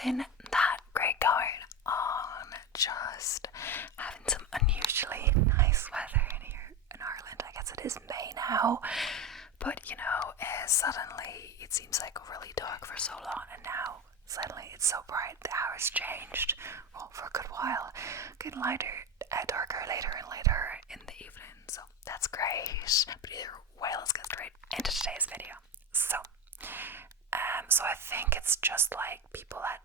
nothing that great going on. Just having some unusually nice weather in here in Ireland. I guess it is May now, but suddenly it seems like really dark for so long, and now suddenly it's so bright. The hours changed, well, for a good while, getting darker later and later in the evening. So that's great. But either way, let's get straight into today's video. So I think it's just like people that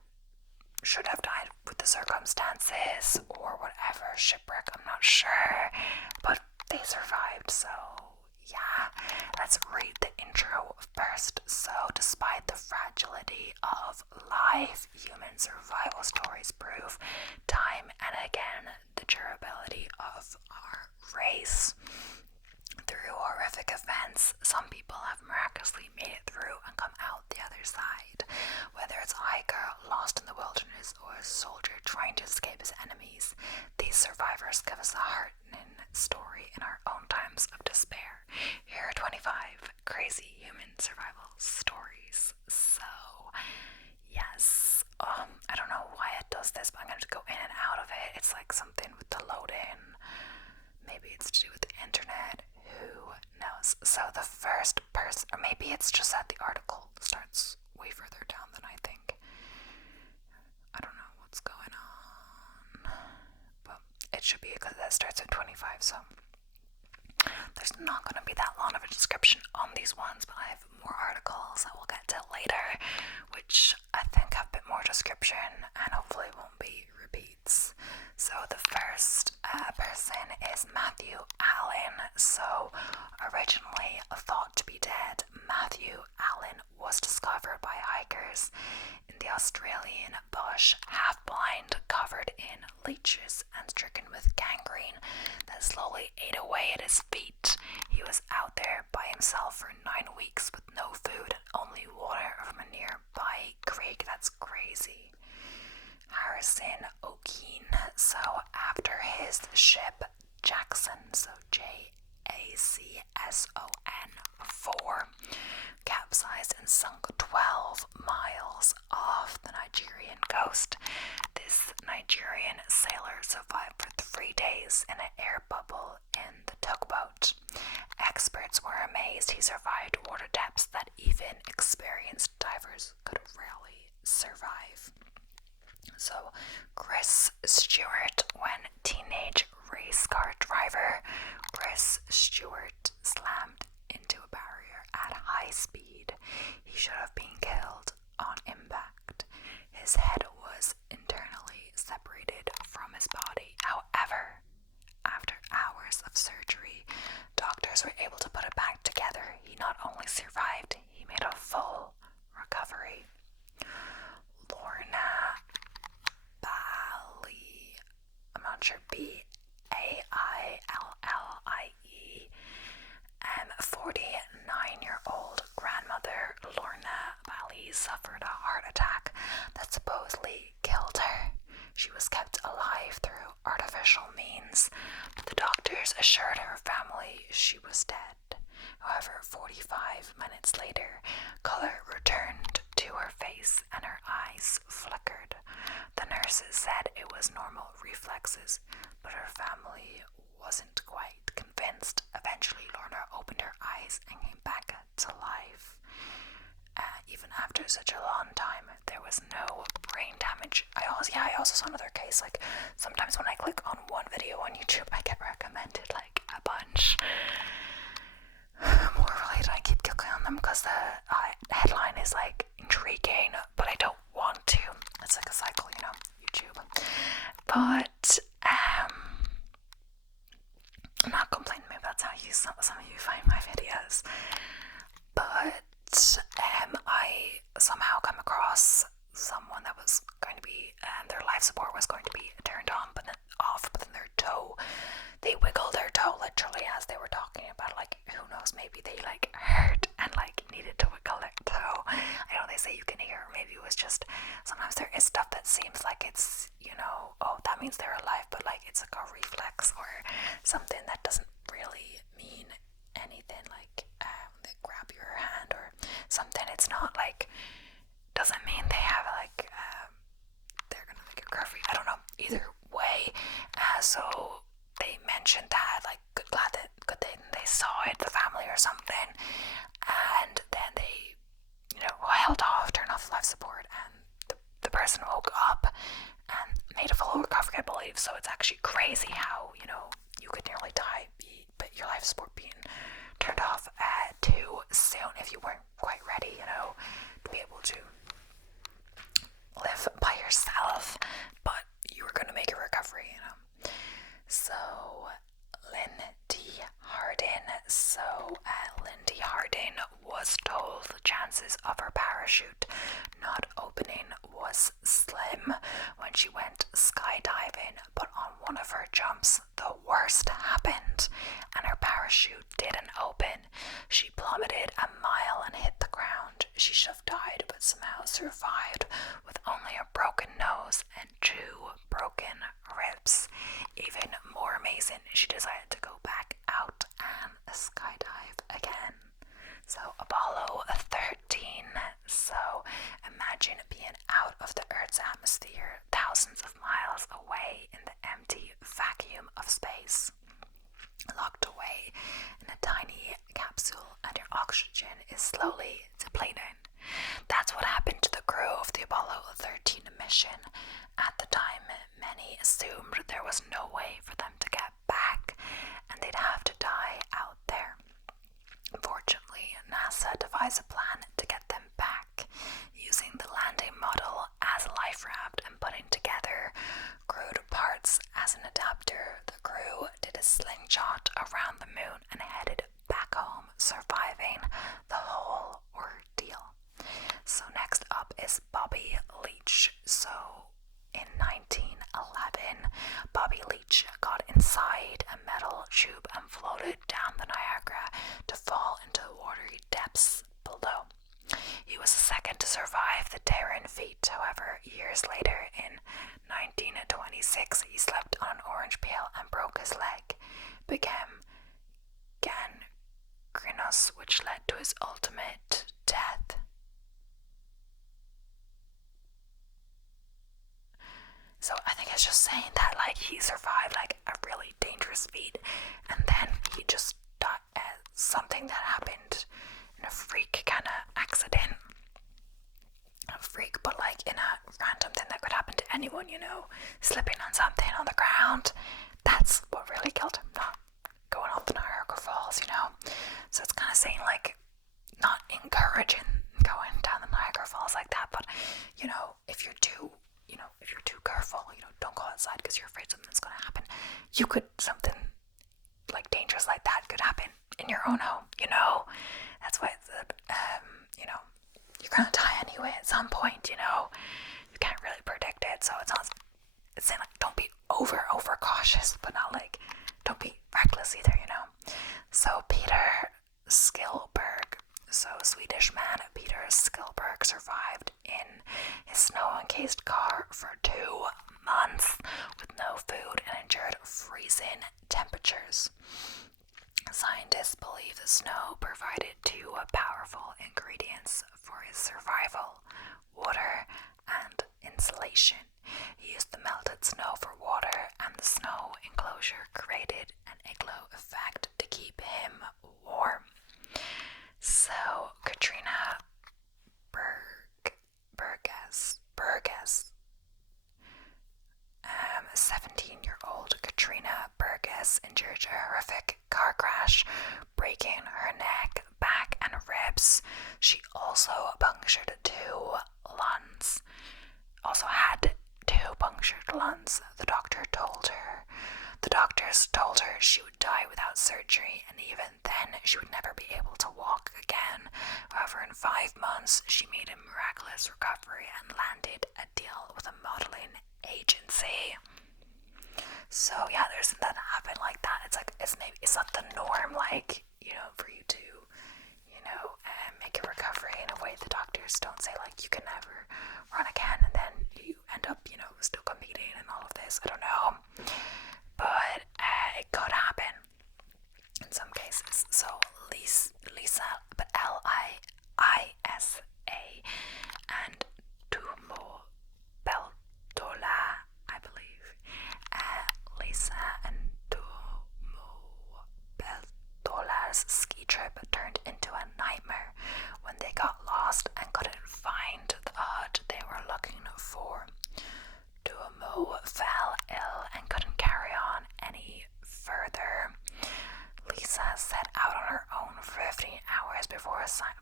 should have died with the circumstances or whatever, shipwreck, I'm not sure, but they survived. So yeah, let's read the intro first. So despite the fragility of life, human survival stories prove time and again the durability of our race. Through horrific events, some people have miraculously made it through and come out the other side. Whether it's a hiker lost in the wilderness or a soldier trying to escape his enemies, these survivors give us a heartening story in our own times of despair. Here are 25 crazy human survival stories. So, yes, I don't know why it does this, but I'm going to go in and out of it. It's like something with the load-in. Maybe it's to do with the internet. Who knows? So the first person, or maybe it's just that the article starts way further down than I think. I don't know what's going on, but it should be because that starts at 25. So there's not going to be that long of a description on these ones, but I have more articles that we'll get to later, which I think have a bit more description and hopefully won't be repeats. So the first person is Matthew Allen. So originally thought to be dead, Matthew Allen was discovered by hikers in the Australian bush, half blind, covered in leeches and stricken with gangrene that slowly ate away at his feet. He was out there by himself for 9 weeks with no food and only water from a nearby creek. That's crazy. Harrison O'Keen. So after his ship Jackson, so Jacson 4, capsized and sunk 12 miles off the Nigerian coast, this Nigerian sailor survived for 3 days in an air bubble in the tugboat. Experts were amazed he survived water depths that even experienced divers could rarely survive. So, Chris Stewart, when teenage race car driver Chris Stewart slammed into a barrier at high speed, he should have been killed on impact. His head was internally separated from his body. However, after hours of surgery, doctors were able to put it back together. He not only survived, he made a full recovery. Lorna Baillie, I'm not sure, Baillie, 49-year-old grandmother Lorna Baillie suffered a heart attack that supposedly killed her. She was kept alive through artificial means, but the doctors assured her family she was dead. However, 45 minutes later, color returned to her face and her eyes flickered. The nurses said it was normal reflexes, but her family wasn't quite convinced. Eventually, Lorna opened her eyes and came back to life. Even after such a long time, there was no brain damage. I also saw another case. Like, sometimes when I click on one video on YouTube, I get recommended like a bunch more related. I keep clicking on them because the headline is like intriguing, but I don't want to. It's like a cycle, YouTube. But I'm not complaining. Maybe that's how some of you find my videos. But I somehow come across someone that was going to be, their life support was going to be turned on, but then off. But then they wiggled their toe literally as they were talking about it. Like, who knows? Maybe they like hurt and like needed to wiggle their toe. I know they say you can hear. Maybe it was just sometimes there is stuff that seems like it's oh, that means they're alive, but like it's like a reflex or something that doesn't really mean anything. Like they grab your hand or something. It's not like, doesn't mean they have like if you weren't quite ready, you know, to be able to live by yourself, but you were going to make a recovery, you know. So Lindy Hardin was told the chances of her parachute not opening was slim when she went skydiving, but on one of her jumps the worst happened and her parachute didn't open. She plummeted a mile and hit the ground. She should have died but somehow survived with only a broken nose and 2 broken ribs. Even more amazing, she decided to go back out and skydive again. So Apollo 13. So imagine being out of the Earth's atmosphere, thousands of miles away in the empty vacuum of space, locked away in a tiny capsule, and your oxygen is slowly depleting. That's what happened to the crew of the Apollo 13 mission. At the time, many assumed there was no way for them to get back, and they'd have to die out there. Fortunately, NASA devised a plan to get them back, using the landing model as a life raft and putting together crude parts as an adapter. The crew did a slingshot around the moon and headed back home, surviving the whole ordeal. So next up is Bobby Leach. So in 1911, Bobby Leach got inside a metal tube and floated down the Niagara to fall into the watery depths below. He was the second to survive the daring feat. However, years later, in 1926, he slipped on an orange peel and broke his leg, became gangrenous, which led to his ultimate death. So I think it's just saying that, like, he survived, like, a really dangerous feat, and then he just died as something that happened in a freak kind of accident. Not a freak, but, like, in a random thing that could happen to anyone, you know, slipping on something on the ground. That's what really killed him, not going off the Niagara Falls, you know. So it's kind of saying, like, not encouraging going down the Niagara Falls like that, but, you know, if you're too careful, you know, don't go outside because you're afraid something's going to happen. Something like dangerous like that could happen in your own home, you know. That's why it's, you know, you're going to die anyway at some point, you know. You can't really predict it, so it's saying, like, don't be over cautious, but not, like, don't be reckless either, you know. So Peter Skillberg, Swedish man Peter Skillberg survived in his snow-encased car for 2 months with no food and endured freezing temperatures. Scientists believe the snow provided 2 powerful ingredients for his survival: water and insulation. He used the melted snow for water, and the snow enclosure created an igloo effect to keep him warm. So Katrina Burgess, 17-year-old Katrina Burgess endured a horrific car crash, breaking her neck, back, and ribs. She also had 2 punctured lungs. The doctors told her she would die without surgery, and even then she would never be able to walk again. However, in 5 months she made a miraculous recovery and landed a deal with a modeling agency. So yeah, there's something that happened like that. It's like, it's not the norm, like, you know, for you to, you know, make a recovery in a way the doctors don't say, like, you can never run again, and then you end up, you know, still competing and all of this. I don't know, but it could happen in some cases. So Lisa, but Lisa, and Tumo Peltola, I believe. Lisa and Tumo Peltola's ski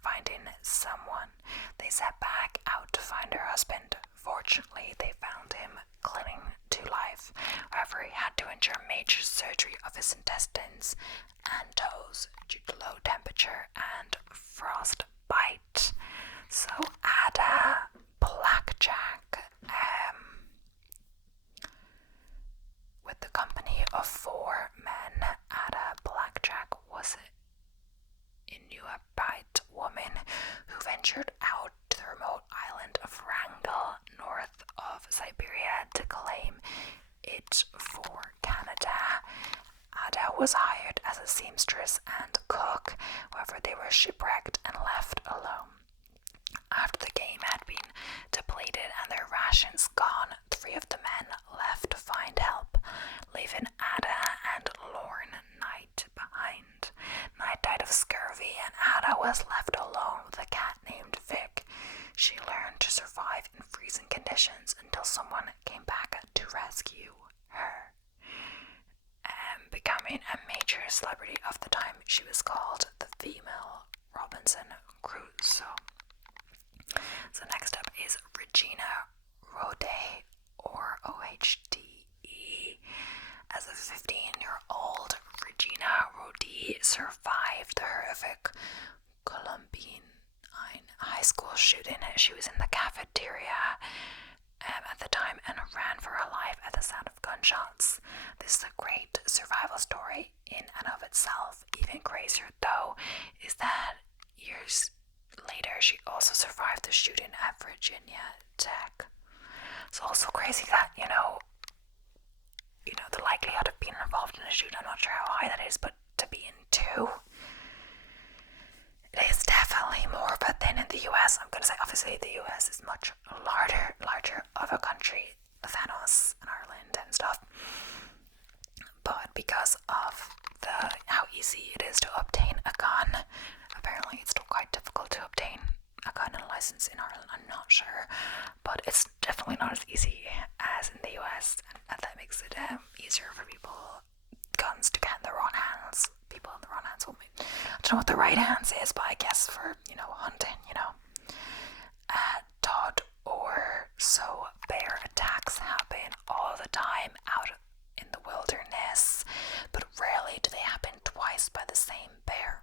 finding someone. They set back out to find her husband. Fortunately, they found him clinging to life. However, he had to endure major surgery of his intestines and toes due to low temperature and frostbite. So Ada Blackjack, with the company of 4 men, Ada Blackjack was a Inuit woman who ventured out to the remote island of Wrangel, north of Siberia, to claim it for Canada. Ada was hired as a seamstress and cook. However, they were shipwrecked and left alone. After the game had been depleted and their rations gone, 3 of the men left to find help, leaving Ada and Lorne Knight behind. Knight died of scurvy, and Ada was left alone with a cat named Vic. She learned to survive in freezing conditions until someone came back to rescue her. Becoming a major celebrity of the time, she was called the female Robinson Crusoe. So next up is Regina Rode, or OHDE. As a 15-year-old, Regina Rode survived the horrific Columbine high school shooting. She was in the cafeteria at the time and ran for her life at the sound of gunshots. This is a great survival story in and of itself. Even crazier, though, is that years later she also survived the shooting at Virginia Tech. It's also crazy that, you know, the likelihood of being involved in a shooting, I'm not sure how high that is, but to be in 2, it is definitely more. But then in the US, I'm going to say obviously the US is much larger of a country than us and Ireland and stuff. But because of how easy it is to obtain a gun, apparently it's still quite difficult to obtain a gun and a license in Ireland. I'm not sure, but it's definitely not as easy as in the US, and that makes it easier for guns to get in the wrong hands. People in the wrong hands will be. I don't know what the right hands is, but I guess for hunting, Todd Orr. So bear attacks happen all the time out in the wilderness, but rarely do they happen twice by the same bear.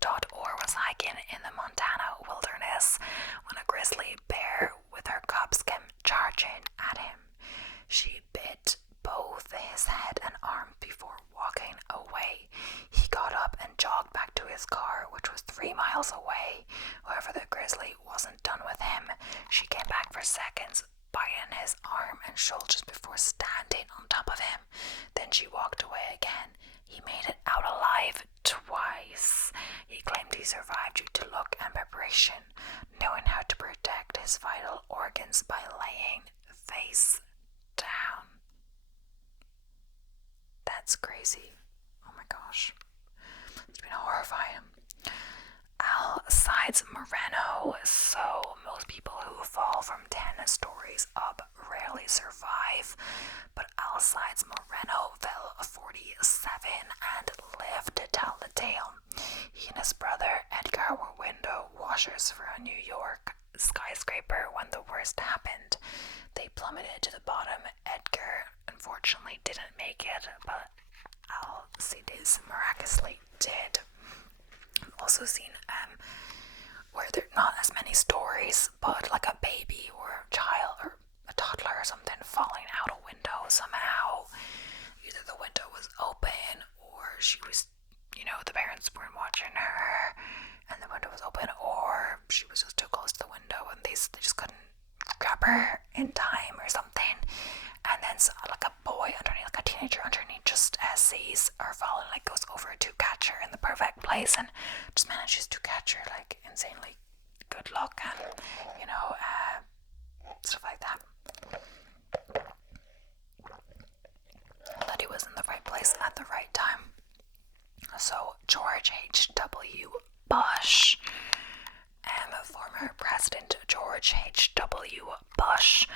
Todd Orr was hiking in the Montana wilderness when a grizzly bear with her cubs came charging at him. She bit both his head and arm before walking away. He got up and jogged back to his car, which was 3 miles away. However, the grizzly wasn't done with him. She came back for seconds, biting his arm and shoulders before standing on top of him. Then she walked away again. He made it out alive twice. He claimed he survived due to luck and preparation, knowing how to protect his vital organs by laying face down. That's crazy. Oh my gosh. It's been horrifying. Alcides Moreno. So most people who fall from 10 stories up rarely survive, but Alcides Moreno fell 47 and lived to tell the tale. He and his brother Edgar were window washers for a New York skyscraper when the worst happened. They plummeted to the bottom. Edgar unfortunately didn't make it, but Alcides miraculously did. I've also seen where there are not as many stories, but like a baby or a child or a toddler or something falling out a window somehow. Either the window was open or she was, the parents weren't watching her and the window was open, or she was just too close to the window and they just couldn't grab her in time or something. And then like a boy underneath, like a teenager underneath, just sees her falling, like goes over to catch her in the perfect place and just manages to catch her, like insanely good luck and stuff like that. That he was in the right place at the right time. So George H.W. Bush, former President George H.W. Bush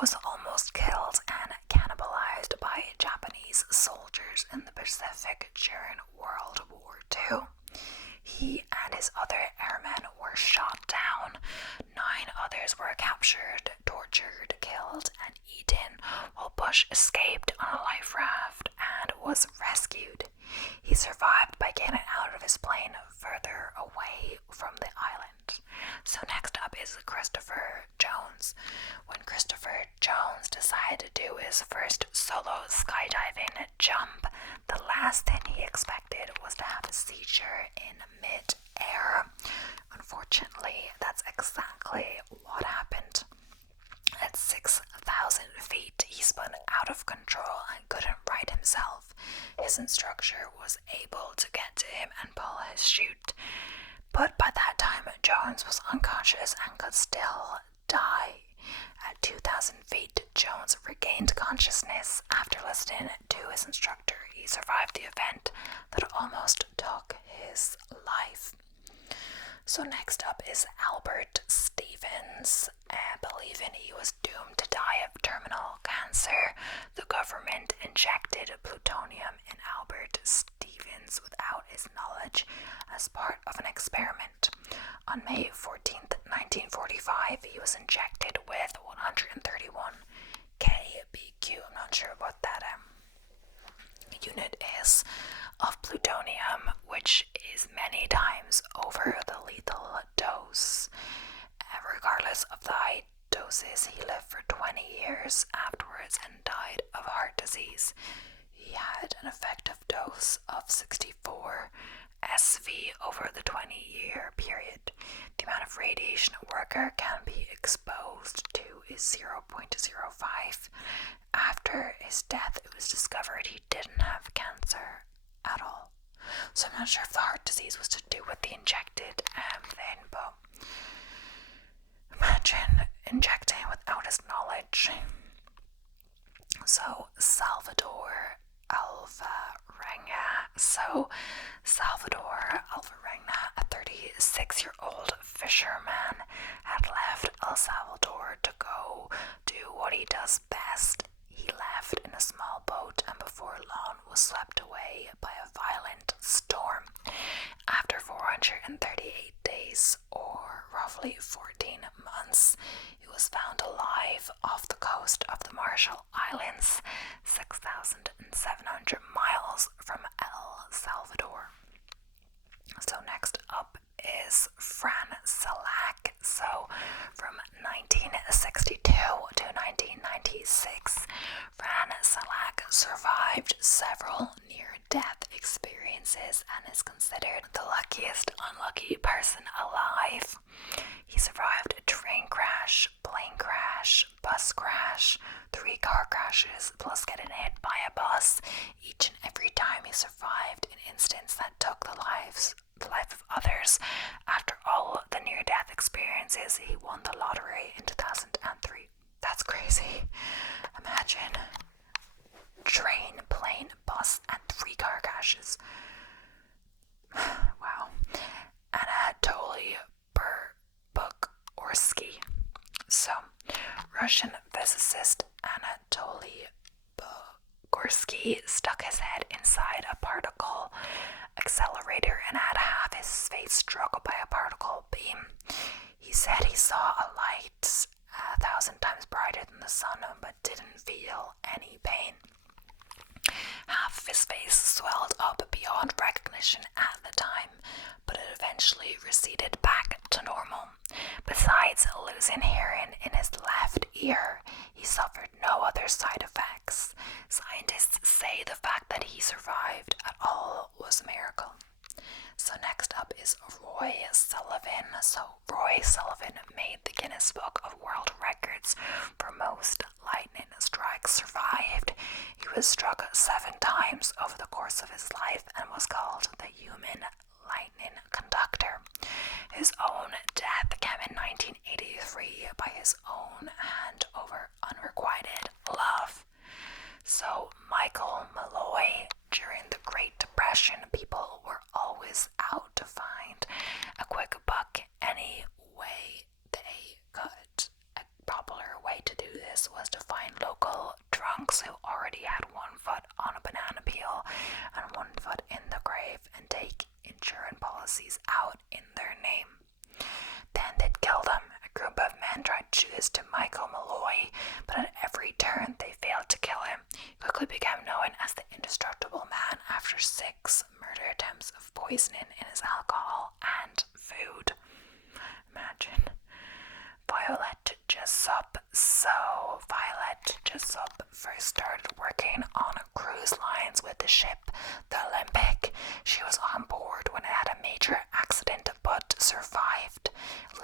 was almost killed and cannibalized by Japanese soldiers in the Pacific during World War II. He and his other airmen were shot down. 9 others were captured, tortured, killed, and eaten, while Bush escaped on a life raft and was rescued. He survived by getting out of his plane further away from the island. So next up is Christopher Jones. When Christopher Jones decided to do his first solo skydiving jump, the last thing he expected was to have a seizure in mid-air. Unfortunately, that's exactly what happened. At 6,000 feet, he spun out of control and couldn't right himself. His instructor was able to get to him and pull his chute, but by that time, Jones was unconscious and could still die. At 2,000 feet, Jones regained consciousness after listening to his instructor. He survived the event that almost took his life. So next up is Albert Stevens. Believing he was doomed to die of terminal cancer, the government injected plutonium in Albert Stevens without his knowledge as part of an experiment. On May 14th, 1945, he was injected with 131 kBq. I'm not sure what that unit is, of plutonium, which is many times over the lethal dose. Regardless of the high doses, he lived for 20 years afterwards and died of heart disease. He had an effective dose of 64 SV over the 20-year period. The amount of radiation a worker can be exposed to is 0.05. After his death, it was discovered he didn't have cancer at all. So I'm not sure if the heart disease was to do with the injected thing, but imagine injecting without his knowledge. So Salvador Alvarenga. Salvador Alvarenga, a 36-year-old fisherman, had left El Salvador to go do what he does best. He left in a small boat and before long was swept away by a violent storm. After 438 days, or roughly 14 months, he was found alive off the coast of the Marshall Islands, 6,700 miles from El Salvador. So next up is Fran Salak. So from 1962 to 1996, Fran Salak survived several near-death experiences and is considered the luckiest unlucky person alive. He survived a train crash, plane crash, bus crash, 3 car crashes, plus getting hit by a bus. Each and every time he survived an instance that took the life of others. After all the near-death experiences, he won the lottery in 2003. That's crazy. Imagine train, plane, bus, and 3 car crashes. Wow. Anatoly Bukhorsky. So, Russian physicist Anatoly Bukhorsky stuck his head inside a particle accelerator and had half his face struck by a particle beam. He said he saw a light 1,000 times brighter than the sun, but didn't feel any pain. Half of his face swelled up beyond recognition at the time, but it eventually receded back to normal. Besides losing hearing in his left ear, he suffered no other side effects. Scientists say the fact that he survived at all was a miracle. So next up is Roy Sullivan. So Roy Sullivan made the Guinness Book of World Records for most lightning strikes survived. He was struck 7 times over the course of his life and was called the human lightning conductor. His own death came in 1983 by his own hand over unrequited love. So Michael Malloy, during the Great Depression, people were always out to find a quick buck any way they could. A popular way to do this was to find local drunks who already had one foot on a banana peel and one foot in the grave and take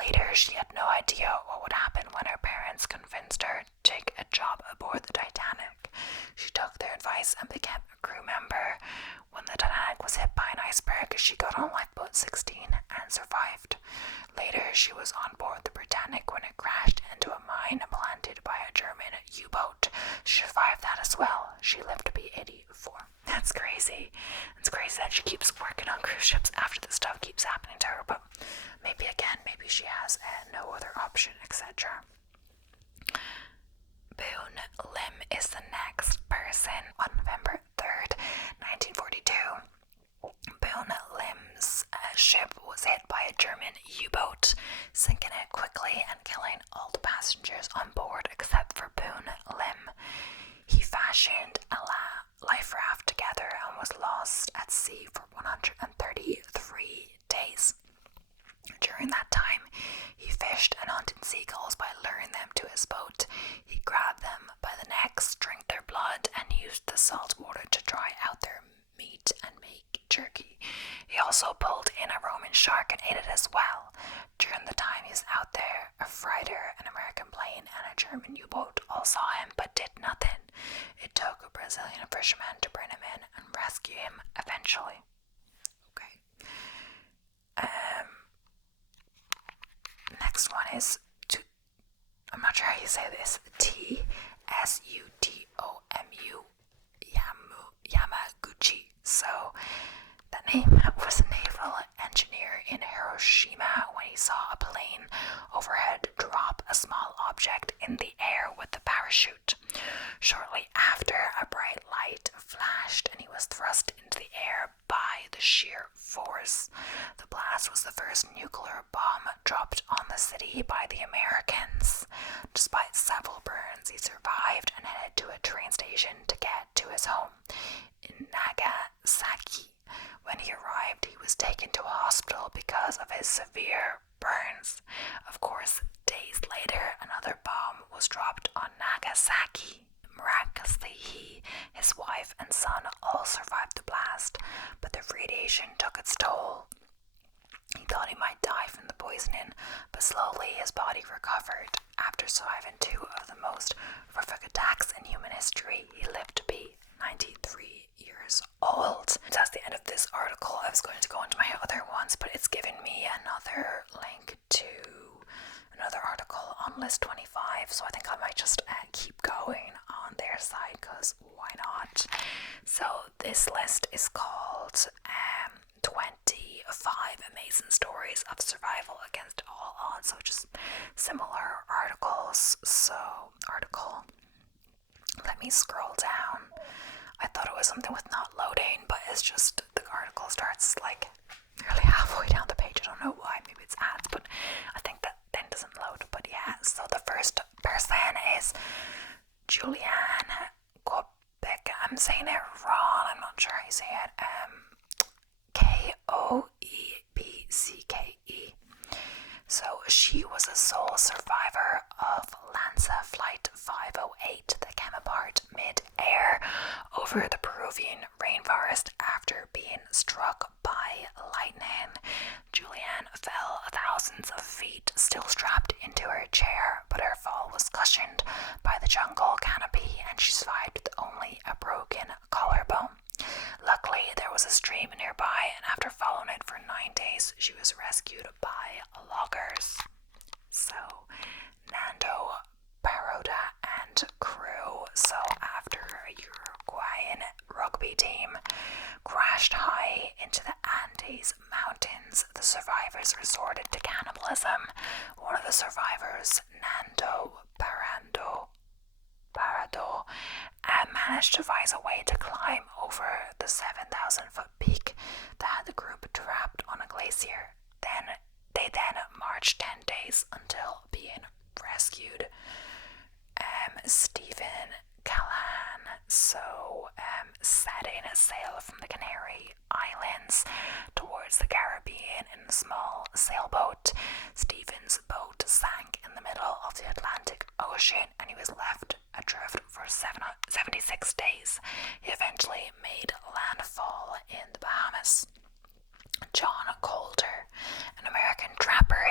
Later, she had no idea what would happen when her parents convinced her to take a job aboard the Titanic. She took their advice and became a crew member. When the Titanic was hit by an iceberg, she got on lifeboat 16 and survived. Later, she was on board the Britannic when it crashed into a mine planted by a German U-boat. She survived that as well. She lived to be 84. That's crazy. It's crazy that she keeps working on cruise ships after this stuff keeps happening to her, but maybe she has no other option, etc. Boone Lim is the next person. On November 3rd, 1942, Boone Lim's ship was hit by a German U-boat, sinking it quickly and killing all the passengers on board except for Boone Lim. He fashioned a life raft together and was lost at sea for 133 days. During that time, he fished and hunted seagulls by luring them to his boat. He grabbed them by the necks, drank their blood, and used the salt water to dry out their meat and make jerky. He also pulled in a Roman shark and ate it as well. During the time he was out there, a freighter, an American plane, and a German U-boat all saw him but did nothing. It took a Brazilian fisherman to bring him in and rescue him eventually. Okay. Next one is, I'm not sure how you say this, Tsutomu Yamaguchi. So, that name was a naval engineer in Hiroshima when he saw a plane overhead drop a small object in the air with the parachute. Shortly after, a bright light flashed and he was thrust into the air by the sheer force. The blast was the first nuclear bomb dropped on the city by the Americans. Despite several burns, he survived and headed to a train station to get to his home in Nagasaki. When he arrived, he was taken to a hospital because of his severe burns. Of course, days later, another bomb was dropped on Nagasaki. Miraculously, he, his wife, and son all survived the blast, but the radiation took its toll. He thought he might die from the poisoning, but slowly his body recovered. After surviving two of the most horrific attacks in human history, he lived to be 93 years old. That's the end of this article. I was going to go into my other ones, but it's given me another link to another article on List 25, so I think I might just keep going on their side, because why not? So this list is called 25 Amazing Stories of Survival Against All Odds, so just similar articles. Let me scroll down. I thought it was something with not loading, but it's just the article starts like nearly halfway down the page. I don't know why, maybe it's ads, but I think that then doesn't load. But yeah, so the first person is Julianne Koebeke. I'm saying it wrong, I'm not sure how you say it. Koebcke. So she was a sole survivor of Lanza Flight 508 that came apart mid-air over the Peruvian rainforest after being struck by lightning. Julianne fell thousands of feet, still strapped into her chair, but her fall was cushioned by the jungle canopy and she survived with only a broken collarbone. Luckily, there was a stream nearby, and after following it for 9 days, she was rescued by loggers. So, Nando Paroda and crew. So, after a Uruguayan rugby team crashed high into the Andes Mountains, the survivors resorted to cannibalism. One of the survivors, Nando Parado, managed to devise a way to climb over the 7,000-foot peak that had the group trapped on a glacier. They then marched 10 days until being rescued. Stephen Callahan, setting sail from the Canary Islands towards the Caribbean in a small sailboat. Stephen's boat sank in the middle of the Atlantic Ocean and he was left adrift for 76 days. He eventually made landfall in the Bahamas. John Coulter, an American trapper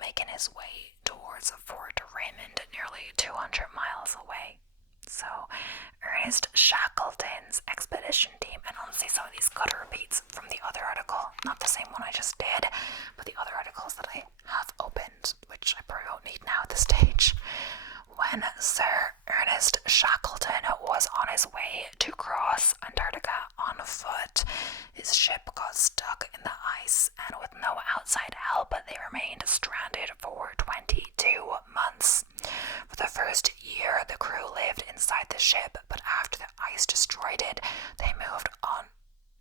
making his way towards Fort Raymond, nearly 200 miles away. So, Ernest Shackleton's expedition team, and honestly, some of these cut repeats from the other article, not the same one I just did, but the other articles that I have opened, which I probably won't need now at this stage. When Sir Ernest Shackleton was on his way to cross Antarctica on foot, his ship got stuck in the ice, and with no outside help, they remained stranded for 22 months. For the first year, the crew lived inside the ship, but after the ice destroyed it, they moved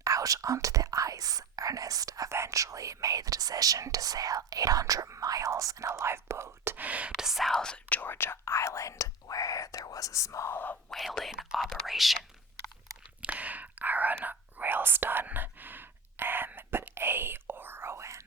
out onto the ice. Ernest eventually made the decision to sail 800 miles in a lifeboat to South Georgia Island, where there was a small whaling operation. Aaron Railston, but A-R-O-N.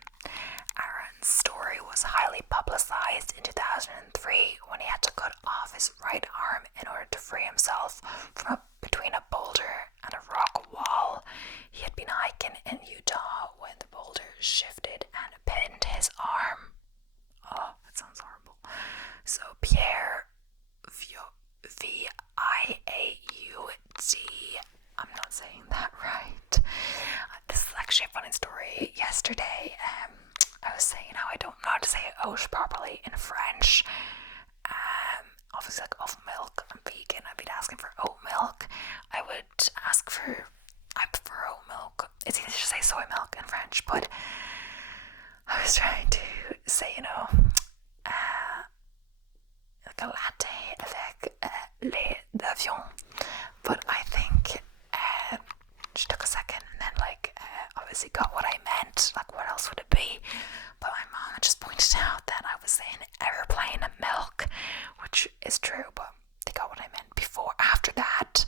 Aaron's story was highly publicized in 2003 when he had to cut off his right arm in order to free himself from between a boulder and a rock wall. He had been hiking in Utah when the boulder shifted and pinned his arm. Oh, that sounds horrible. So Pierre V-I-A-U-D, I'm not saying that right. This is actually a funny story. Yesterday, I was saying how I don't know how to say oat properly in French. Obviously, like oat milk. I'm vegan. I'd be asking for oat milk. I prefer oat milk. It's easy to say soy milk in French, but I was trying to say, like a latte avec lait d'avion. But I think she took a second and then obviously got what I meant. Like, what else would it be? But my mom just pointed out that I was saying airplane milk, which is true, but they got what I meant. After that,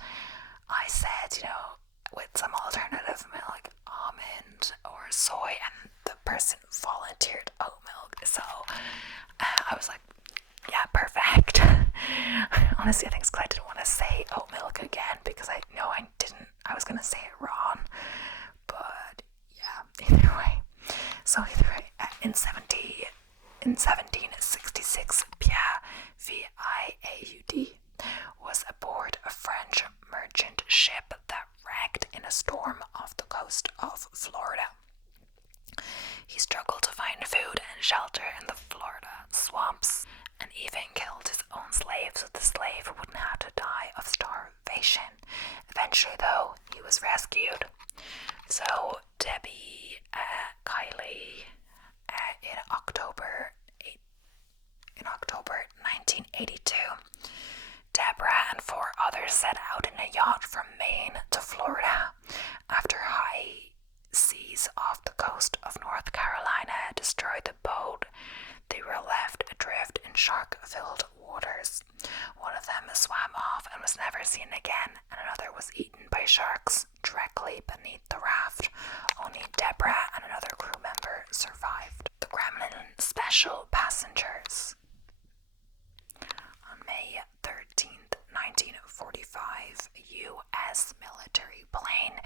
I said, with some alternative milk, almond or soy, and the person volunteered oat milk. So I was like, yeah, perfect. Honestly, I think it's because I didn't want to say oat milk again because I know I was going to say it wrong. But yeah, either way. In 1766, Pierre V-I-A-U-D was aboard a French merchant ship that wrecked in a storm off the coast of Florida. He struggled to find food and shelter in the Florida swamps, and even killed his own slave so the slave wouldn't have to die of starvation. Eventually, though, he was rescued. So Debbie Kiley in October 1982, Deborah and 4 others set out in a yacht from Maine to Florida. After high seas off the coast of North Carolina destroyed the boat, they were left adrift in shark-filled waters. One of them swam off and was never seen again, and another was eaten by sharks directly beneath the raft. Only Deborah and another crew member survived. The Gremlin Special Passengers. On May 13th, 1945, a U.S. military plane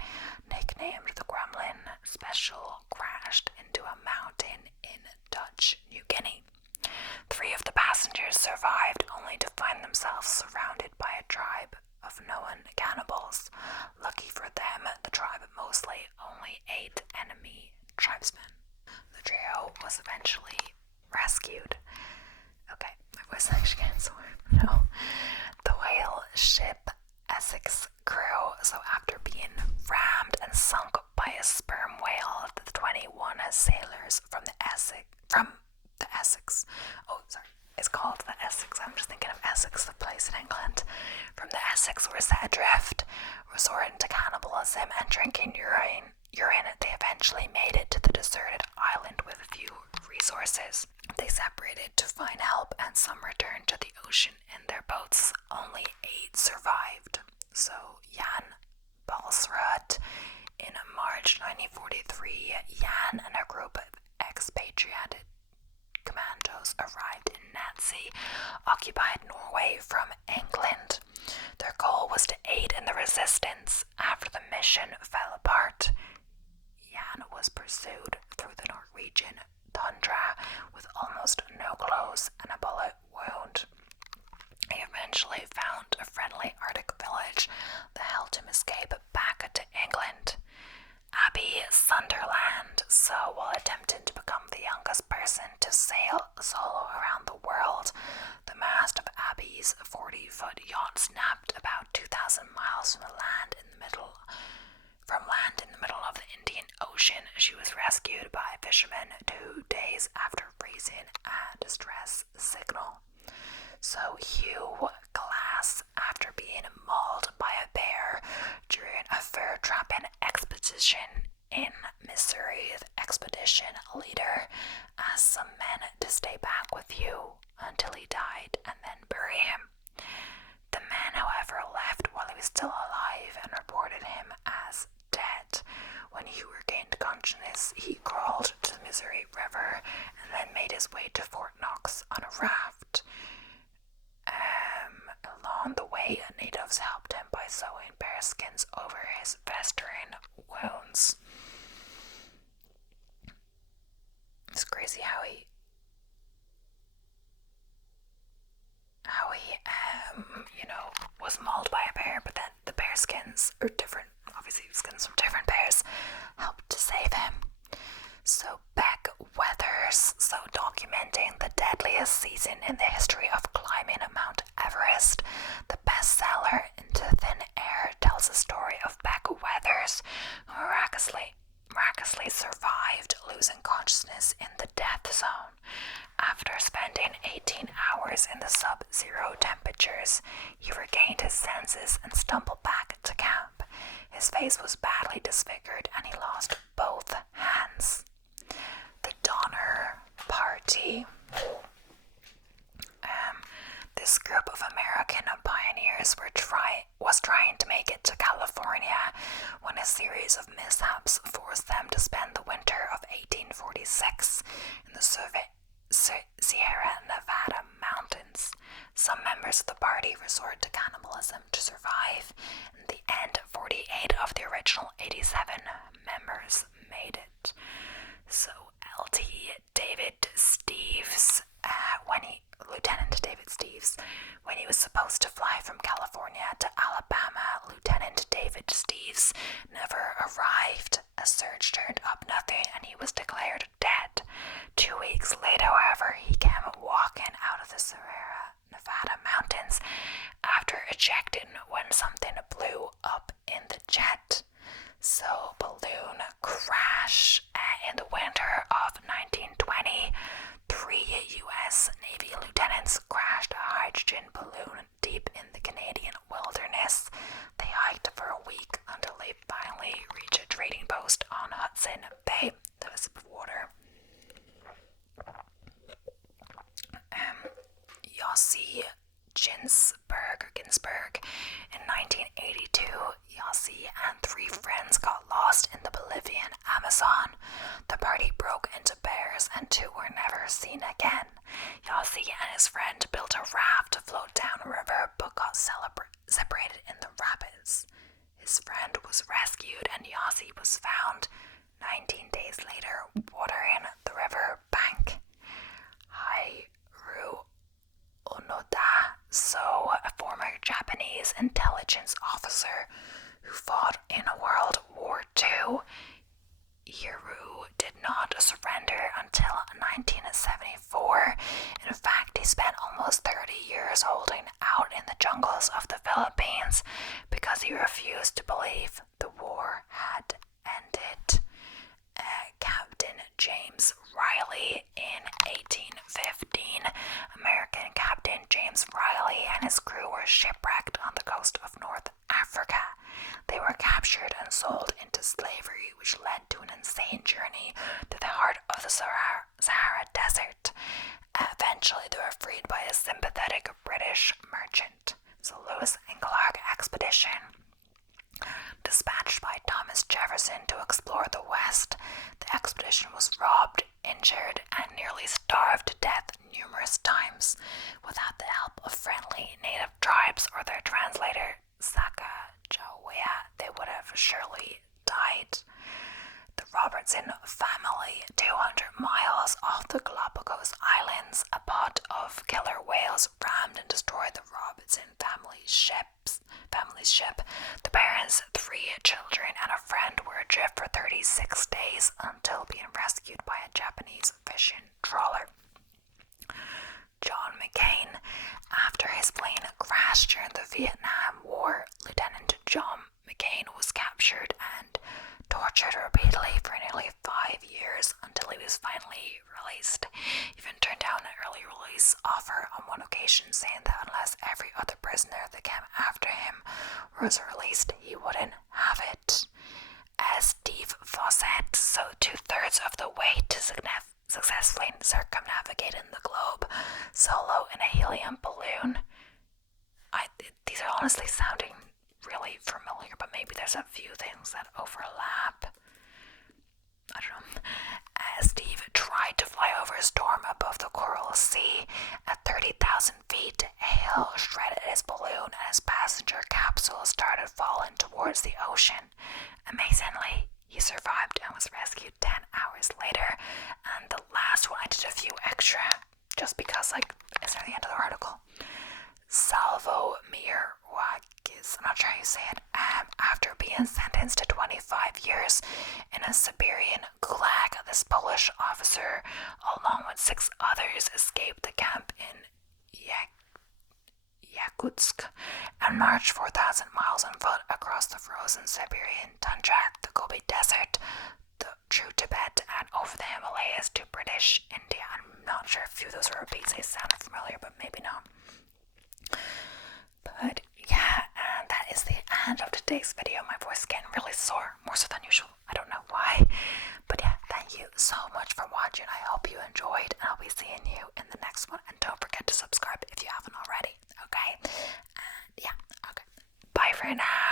nicknamed the Gremlin Special crashed into a mountain in Dutch New Guinea. 3 of the passengers survived, only to find themselves surrounded by a tribe of known cannibals. Lucky for them, the tribe mostly only ate enemy tribesmen. The trio was eventually rescued. Okay, my voice is actually getting sore. No. The whale ship Essex crew, so after being rammed and sunk by a sperm whale, the 21 sailors from the Essex. Oh, sorry. It's called the Essex. I'm just thinking of Essex, the place in England. From the Essex were set adrift, resorting to cannibalism and drinking urine. They eventually made it to the deserted island with few resources. They separated to find help, and some returned to the ocean in their boats. Only 8 survived. So Jan Balsrud, in March 1943, Jan and a group of expatriated commandos arrived in Nazi-occupied Norway from England. Their goal was to aid in the resistance. After the mission fell apart, Jan was pursued through the Norwegian tundra with almost no clothes and a bullet wound. He eventually found a friendly Arctic village that helped him escape back to England. Abby Sunderland, so while attempting to become the youngest person to sail solo around the world, the mast of Abby's 40-foot yacht snapped about 2,000 miles from land in the middle of the Indian Ocean. She was rescued by fishermen 2 days after raising a distress signal. So Hugh Glass, after being mauled by a bear during a fur trapping expedition in Missouri, the expedition leader asked some men to stay back with Hugh until he died and then bury him. The men, however, left while he was still alive and reported him as dead. When Hugh regained consciousness, he crawled to the Missouri River and then made his way to Fort Knox on a raft. Along the way, natives helped him by sewing bear skins over his festering wounds. It's crazy how he was mauled by a bear, but then the bear skins are different, obviously skins from different bears, helped to save him. So Beck Weathers, so documenting the deadliest season in the history of climbing Mount Everest, the bestseller Into Thin Air tells the story of Beck Weathers, who miraculously survived losing consciousness in the death zone. After spending 18 hours in the sub-zero temperatures, he regained his senses and stumbled back to camp. His face was badly disfigured and he lost both hands. The Donner Party. This group of American pioneers was trying to make it to California when a series of mishaps forced them to spend the winter of 1846 in the Sierra Nevada mountains. Some members of the party resorted to cannibalism to survive. In the end, 48 of the original 87 members made it. So LT David Steves, Lieutenant David Steves, when he was supposed to fly from California to Alabama, Lieutenant David Steves never arrived. A search turned up nothing and he was declared dead. 2 weeks later, however, he came walking out of the Sierra Nevada mountains after ejecting when something blew up in the jet. So, balloon crash in the winter of 1920. 3 U.S. Navy lieutenants crashed a hydrogen balloon deep in the Canadian wilderness. They hiked for a week until they finally reached a trading post on Hudson Bay, the water. Yossi Ginsburg. In 1982, Yossi and 3 friends got lost in the Bolivian Amazon. The party broke into pairs and 2 were never seen again. Yossi and his friend built a raft to float down a river but got separated in the rapids. His friend was rescued and Yossi was found 19 days later watering the river bank. Haru Onoda, so a former Japanese intelligence officer who fought in World War II. Hiru did not surrender until 1974. In fact, he spent almost 30 years holding out in the jungles of the Philippines because he refused to believe the war had ended. Captain James Riley in 1815. American Captain James Riley and his crew were shipwrecked on the coast of North Africa. They were captured and sold into slavery, which led to an insane journey to the heart of the Sahara Desert. Eventually, they were freed by a sympathetic British merchant. So Lewis and Clark expedition. Dispatched by Thomas Jefferson to explore the West, the expedition was robbed, injured, and nearly starved to death numerous times. Without the help of friendly native tribes or their translator, Sacagawea, they would have surely died. The Robertson family, 200 miles off proclamation saying that unless every other prisoner that came after him was released, he wouldn't have it. Steve Fawcett, so 2/3 of the way to successfully circumnavigating the globe solo in a helium balloon. These are honestly sounding really familiar, but maybe there's a few things that overlap. I don't know. Steve tried to fly over a storm above the Coral Sea at 30,000 feet. Hail shredded his balloon and his passenger capsule started falling towards the ocean. Amazingly, he survived and was rescued 10 hours later. And the last one, I did a few extra just because, it's near the end of the article. Salvo Mirwakis, I'm not sure how you say it, after being sentenced to 25 years in a Siberian gulag, this Polish officer, along with 6 others, escaped the camp in Yakutsk and marched 4,000 miles on foot across the frozen Siberian tundra, the Gobi Desert, through Tibet, and over the Himalayas to British India. I'm not sure if a few of those are repeats. They sounded familiar, but maybe not. But yeah, and that is the end of today's video. My voice is getting really sore, more so than usual. I don't know why. But yeah, thank you so much for watching. I hope you enjoyed, and I'll be seeing you in the next one. And don't forget to subscribe if you haven't already. Okay? And yeah, okay. Bye for now.